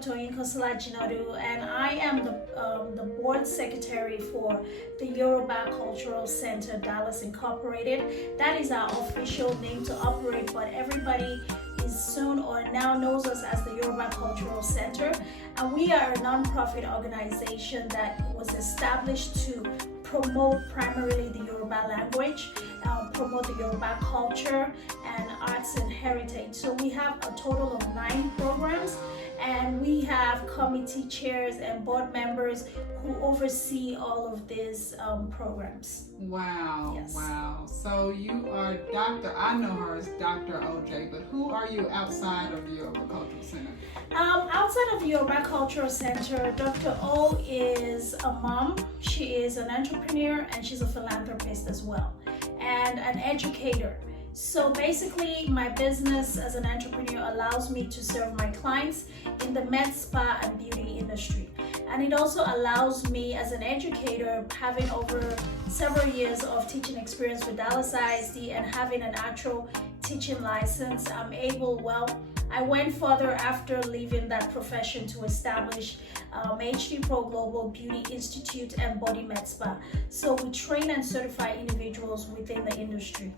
Dr. Oyinkansola Jinadu, and I am the board secretary for the Yorubà Cultural Center Dallas Incorporated. That is our official name to operate, but everybody is soon or now knows us as the Yorubà Cultural Center. And we are a non-profit organization that was established to promote primarily the Yoruba language, promote the Yoruba culture and arts and heritage. So we have a total of 9 programs, and we have committee chairs and board members who oversee all of these programs. Wow, Yes. wow. So you are Dr. I know her as Dr. OJ, but who are you outside of the Yorubà Cultural Center? Outside of the Yorubà Cultural Center, Dr. O is a mom, she is an entrepreneur, and she's a philanthropist as well, and an educator. So basically, my business as an entrepreneur allows me to serve my clients in the med, spa, and beauty industry. And it also allows me as an educator, having over several years of teaching experience with Dallas ISD and having an actual teaching license, I'm able, I went further after leaving that profession to establish HD Pro Global Beauty Institute and Body Med Spa. So we train and certify individuals within the industry.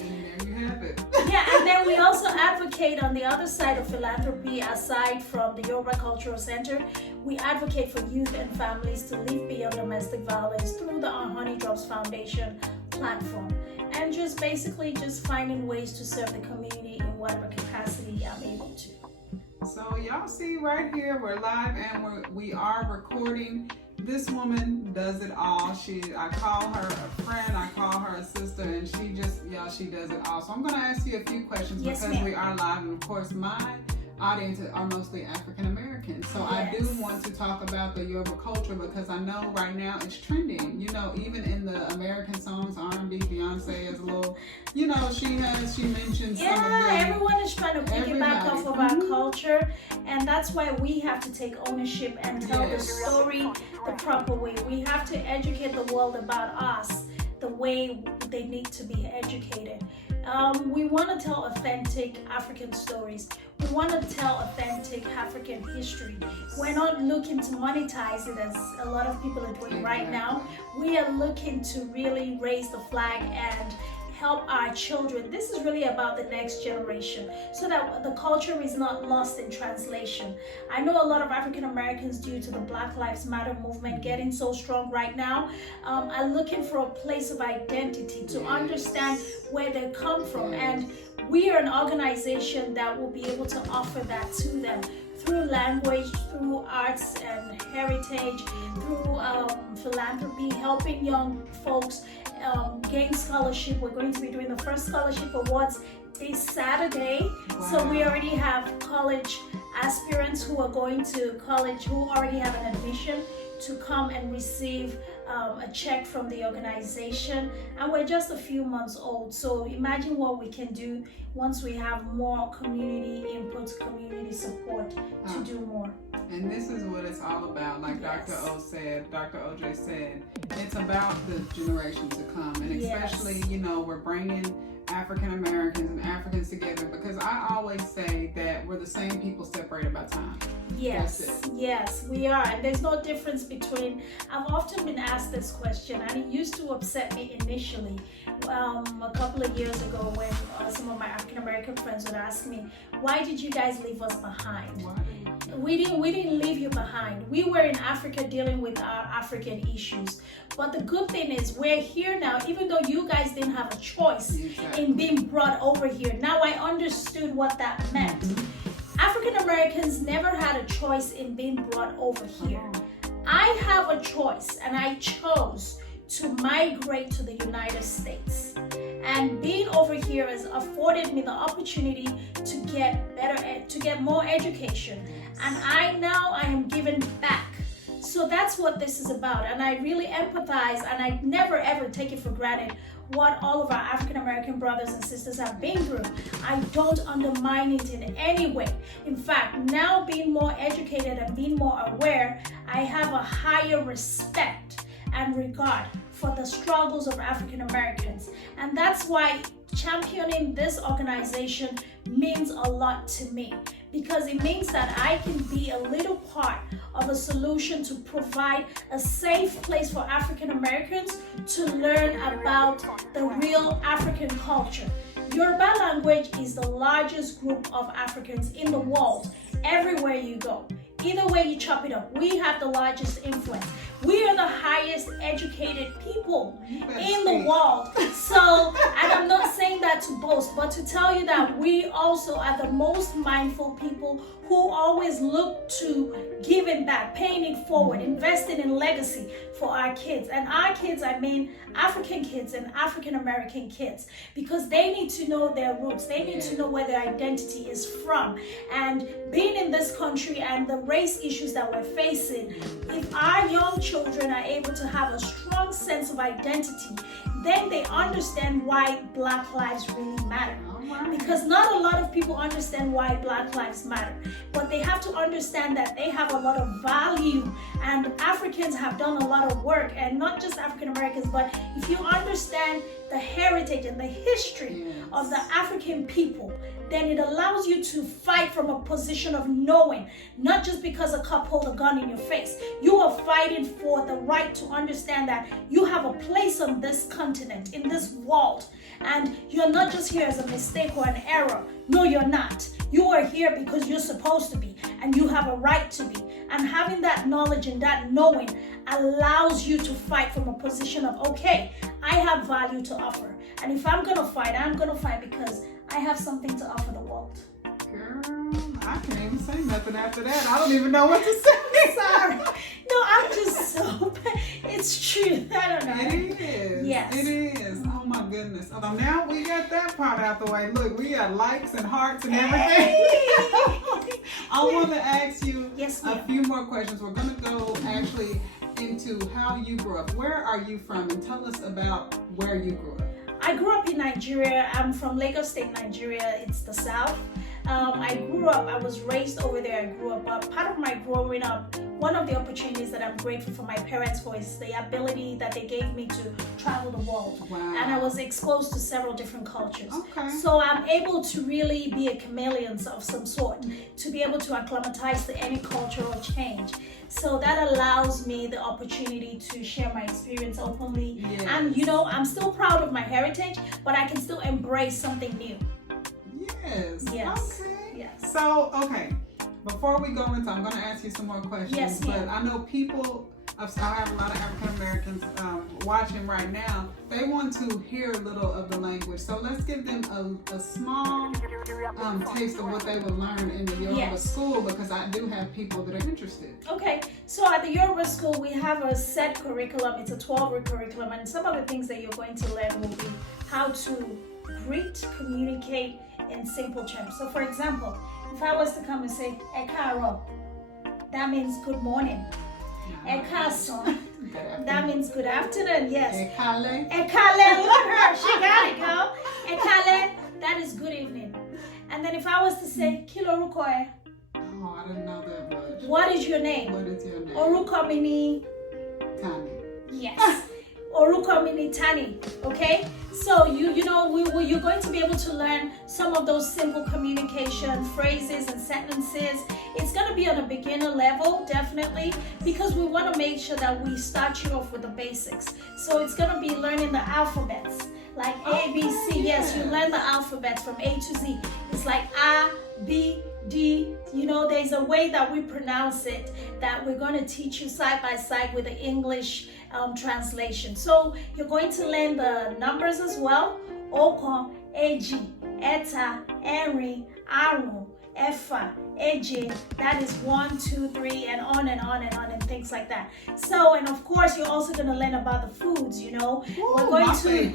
And there you have it. Yeah, and then we also advocate on the other side of philanthropy. Aside from the Yorubà Cultural Center, we advocate for youth and families to live beyond domestic violence through the Honey Drops Foundation platform, and just basically just finding ways to serve the community in whatever capacity I'm able to. So y'all see right here, we're live and we are recording. This woman does it all. I call her a friend, I call her a sister, and she does it all. So I'm going to ask you a few questions Yes, because ma'am. we are live, and of course my audience are mostly African Americans. So I do Yes. want to talk about the Yoruba culture because I know right now it's trending. You know, even in the American songs, R&B, Beyonce is a little, you know, she mentions some of Yeah, them. everyone is trying to piggyback off of our culture, and that's why we have to take ownership and tell the story the proper way. We have to educate the world about us the way they need to be educated. We want to tell authentic African stories. We want to tell authentic African history. We're not looking to monetize it as a lot of people are doing right now. We are looking to really raise the flag and help our children. This is really about the next generation, so that the culture is not lost in translation. I know a lot of African Americans, due to the Black Lives Matter movement getting so strong right now, are looking for a place of identity to understand where they come from. And we are an organization that will be able to offer that to them through language, through arts and heritage, through philanthropy, helping young folks gain scholarship. We're going to be doing the first scholarship awards this Saturday. Wow. So we already have college aspirants who are going to college, who already have an admission to come and receive a check from the organization. And we're just a few months old. So imagine what we can do once we have more community input, community support to do more. And this is what it's all about. Like Yes. Dr. OJ said, it's about the generation to come. And especially, you know, we're bringing African Americans and Africans together, because I always say that we're the same people separated by time. Yes, we are. And there's no difference between, I've often been asked this question, and it used to upset me initially. A couple of years ago, when some of my African American friends would ask me, why did you guys leave us behind? Why? We didn't leave you behind. We were in Africa dealing with our African issues. But the good thing is we're here now, even though you guys didn't have a choice in being brought over here. Now I understood what that meant. African Americans never had a choice in being brought over here. I have a choice, and I chose to migrate to the United States. And being over here has afforded me the opportunity to get more education. And I am giving back. So that's what this is about. And I really empathize, and I never ever take it for granted what all of our African American brothers and sisters have been through. I don't undermine it in any way. In fact, now being more educated and being more aware, I have a higher respect and regard for the struggles of African Americans. And that's why championing this organization means a lot to me, because it means that I can be a little part of a solution to provide a safe place for African Americans to learn about the real African culture. Yoruba language is the largest group of Africans in the world, everywhere you go. Either way you chop it up, we have the largest influence. We are the highest educated people in the world. So, and I'm not saying that to boast, but to tell you that we also are the most mindful people who always look to giving back, paying it forward, investing in legacy for our kids. And our kids, I mean African kids and African American kids, because they need to know their roots. They need to know where their identity is from. And being in this country and the race issues that we're facing, if our young children are able to have a strong sense of identity, then they understand why Black lives really matter. Because not a lot of people understand why Black lives matter, but they have to understand that they have a lot of value, and Africans have done a lot of work, and not just African Americans, but if you understand the heritage and the history of the African people, then it allows you to fight from a position of knowing, not just because a cop hold a gun in your face. You are fighting for the right to understand that you have a place on this continent, in this world, and you're not just here as a mistake or an error. No, you're not. You are here because you're supposed to be, and you have a right to be. And having that knowledge and that knowing allows you to fight from a position of, okay, I have value to offer. And if I'm gonna fight, I'm gonna fight because I have something to offer the world. Girl, I can't even say nothing after that. I don't even know what to say. Sorry. No, I'm just so it's true. I don't know. It is. Yes. It is. Oh my goodness. So now we got that part out the way. Look, we got likes and hearts and everything. Hey. I want to ask you Yes, a ma'am. few more questions. We're going to go actually into how you grew up. Where are you from? And tell us about where you grew up. I grew up in Nigeria. I'm from Lagos State, Nigeria. It's the South. I was raised over there. I grew up. Part of my growing up, one of the opportunities that I'm grateful for my parents for is the ability that they gave me to travel the world. Wow. And I was exposed to several different cultures. Okay. So I'm able to really be a chameleon of some sort, to be able to acclimatize to any cultural change. So that allows me the opportunity to share my experience openly. Yes. And you know, I'm still proud of my heritage, but I can still embrace something new. Yes. Yes. Okay. Yes. So, okay. Before we go into, I'm going to ask you some more questions. Yes, ma'am. But I know people, I have a lot of African Americans watching right now. They want to hear a little of the language. So let's give them a small taste of what they will learn in the Yoruba school, because I do have people that are interested. Okay, so at the Yorubà school, we have a set curriculum. It's a 12-week curriculum, and some of the things that you're going to learn will be how to greet, communicate in simple terms. So for example, if I was to come and say, "Ẹ káàárọ̀," that means good morning. Ẹ káàsán, that means good afternoon, yes. Ẹ káalẹ́. Ẹ káalẹ́, look at her, she got it, girl. Ẹ káalẹ́, that is good evening. And then if I was to say, "Kí lorúkọ ẹ?" Oh, I didn't know that much. What is your name? What is your name? Orúkọ mi ni, Tahnee. yes. Orúkọ mi ni Tahnee, okay? So you're going to be able to learn some of those simple communication phrases and sentences. It's going to be on a beginner level, definitely, because we want to make sure that we start you off with the basics. So it's going to be learning the alphabets, like A, B, C. Yes, you learn the alphabets from A to Z. It's like A, B, D. You know, there's a way that we pronounce it that we're going to teach you side by side with the English translation. So you're going to learn the numbers as well. Ọ̀kan, èjì, ẹ̀ta, ẹ̀rin, àrún, ẹ̀fà, èje. That is 1, 2, 3, and on and on and on, and things like that. So, and of course, you're also going to learn about the foods, you know. Ooh, we're going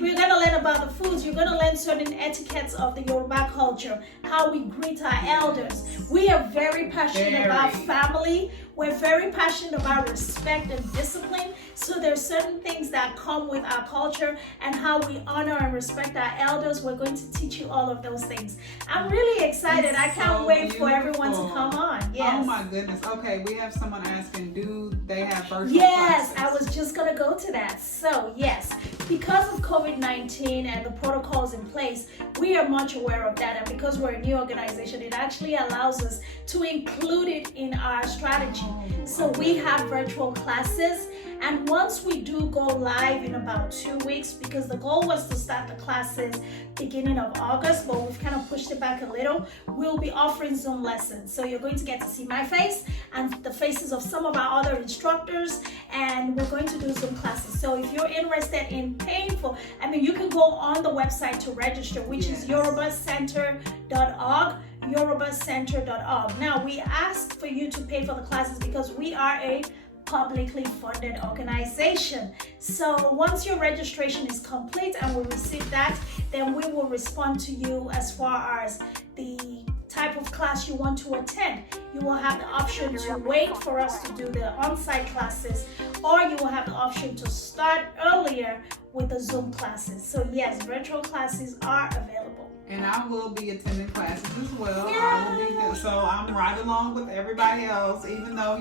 we're going to learn about the foods. You're going to learn certain etiquettes of the Yoruba culture, how we greet our elders. We are very passionate about family. We're very passionate about respect and discipline. So there's certain things that come with our culture and how we honor and respect our elders. We're going to teach you all of those things. I'm really excited. I can't wait for everyone to come on. Yes. Oh my goodness. Okay, we have someone asking, do they have virtual Yes, classes? I was just going to go to that. So yes, because of COVID-19 and the protocols in place, we are much aware of that. And because we're a new organization, it actually allows us to include it in our strategy. So we have virtual classes. And once we do go live in about 2 weeks, because the goal was to start the classes beginning of August, but we've kind of pushed it back a little, we'll be offering Zoom lessons. So you're going to get to see my face and the faces of some of our other instructors, and we're going to do Zoom classes. So if you're interested in paying for, you can go on the website to register, which is yorubacenter.org. yorubacenter.org. Now, we ask for you to pay for the classes because we are a publicly funded organization. So once your registration is complete and we receive that, then we will respond to you as far as the type of class you want to attend. You will have the option to wait for us to do the on-site classes, or you will have the option to start earlier with the Zoom classes. So yes, virtual classes are available. And I will be attending classes as well. Yeah. I will be good. So I'm right along with everybody else, even though,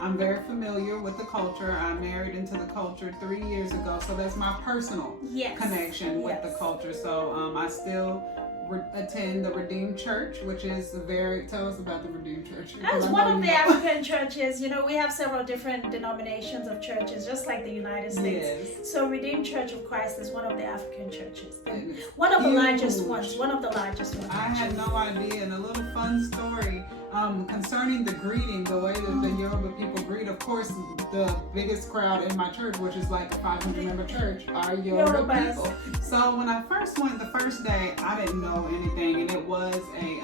I'm very familiar with the culture. I married into the culture 3 years ago. So that's my personal connection with the culture. So I still attend the Redeemed Church, which is tell us about the Redeemed Church. That's one of the African churches. We have several different denominations of churches, just like the United States. Yes. So Redeemed Church of Christ is one of the African churches. One of the largest ones. I had no idea. And a little fun story concerning the greeting, the way that the Yoruba people greet. Of course, the biggest crowd in my church, which is like a 500-member church, are Yoruba people. So when I first went the first day, I didn't know anything, and it was a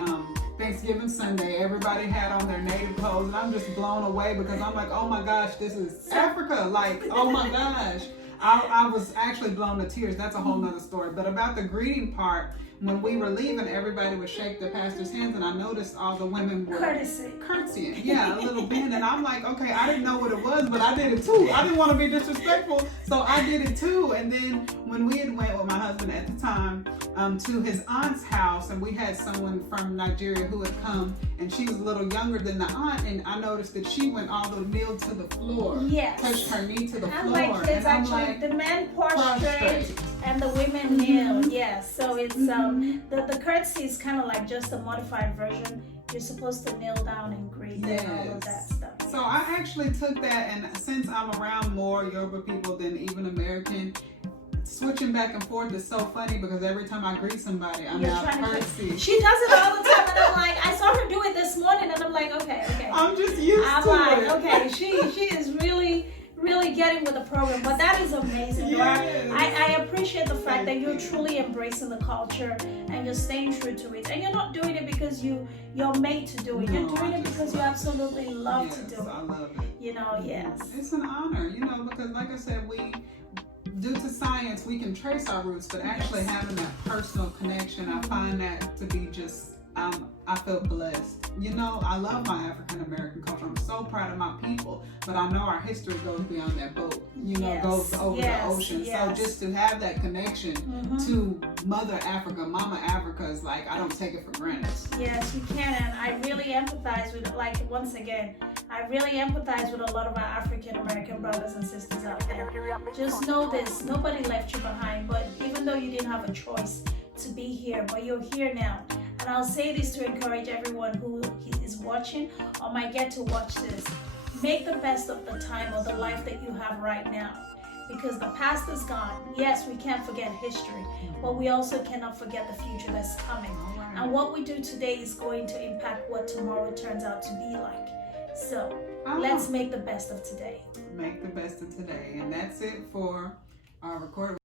Thanksgiving Sunday. Everybody had on their native clothes, and I'm just blown away because I'm like, oh my gosh, this is Africa. Like, oh my gosh. I was actually blown to tears. That's a whole nother story. But about the greeting part, when we were leaving, everybody would shake the pastor's hands, and I noticed all the women were curtsying. Yeah, a little bit. And I'm like, okay, I didn't know what it was, but I did it too. I didn't want to be disrespectful, so I did it too. And then when we had went with my husband at the time to his aunt's house, and we had someone from Nigeria who had come, and she was a little younger than the aunt, and I noticed that she went all the kneel to the floor, touched her knee to the floor. My kids actually, the men prostrate and the women kneel. Yes, so it's the curtsy is kind of like just a modified version. You're supposed to kneel down and greet and all of that stuff. So I actually took that, and since I'm around more Yoruba people than even American, switching back and forth is so funny because every time I greet somebody, I'm now curtsy. She does it all the time, and I'm like, I saw her do it this morning, and I'm like, okay. I'm just used to it. Okay, she is really getting with the program, but that is amazing. Yes. I appreciate the fact that you're truly embracing the culture and you're staying true to it, and you're not doing it because you're made to do it. You're doing it because you absolutely love to do it. I love it. Yes. It's an honor, because like I said, due to science, we can trace our roots, but actually having that personal connection, I find that to be just, I feel blessed. I love my African American culture. I'm so proud of my people, but I know our history goes beyond that boat, goes over the ocean. So just to have that connection to Mother Africa, Mama Africa is like, I don't take it for granted. Yes, you can, and I really empathize with, once again, I really empathize with a lot of our African American brothers and sisters out there. Just know this, nobody left you behind, but even though you didn't have a choice to be here, but you're here now. And I'll say this to encourage everyone who is watching or might get to watch this. Make the best of the time or the life that you have right now, because the past is gone. Yes, we can't forget history, but we also cannot forget the future that's coming. And what we do today is going to impact what tomorrow turns out to be like. So let's make the best of today. Make the best of today. And that's it for our recording.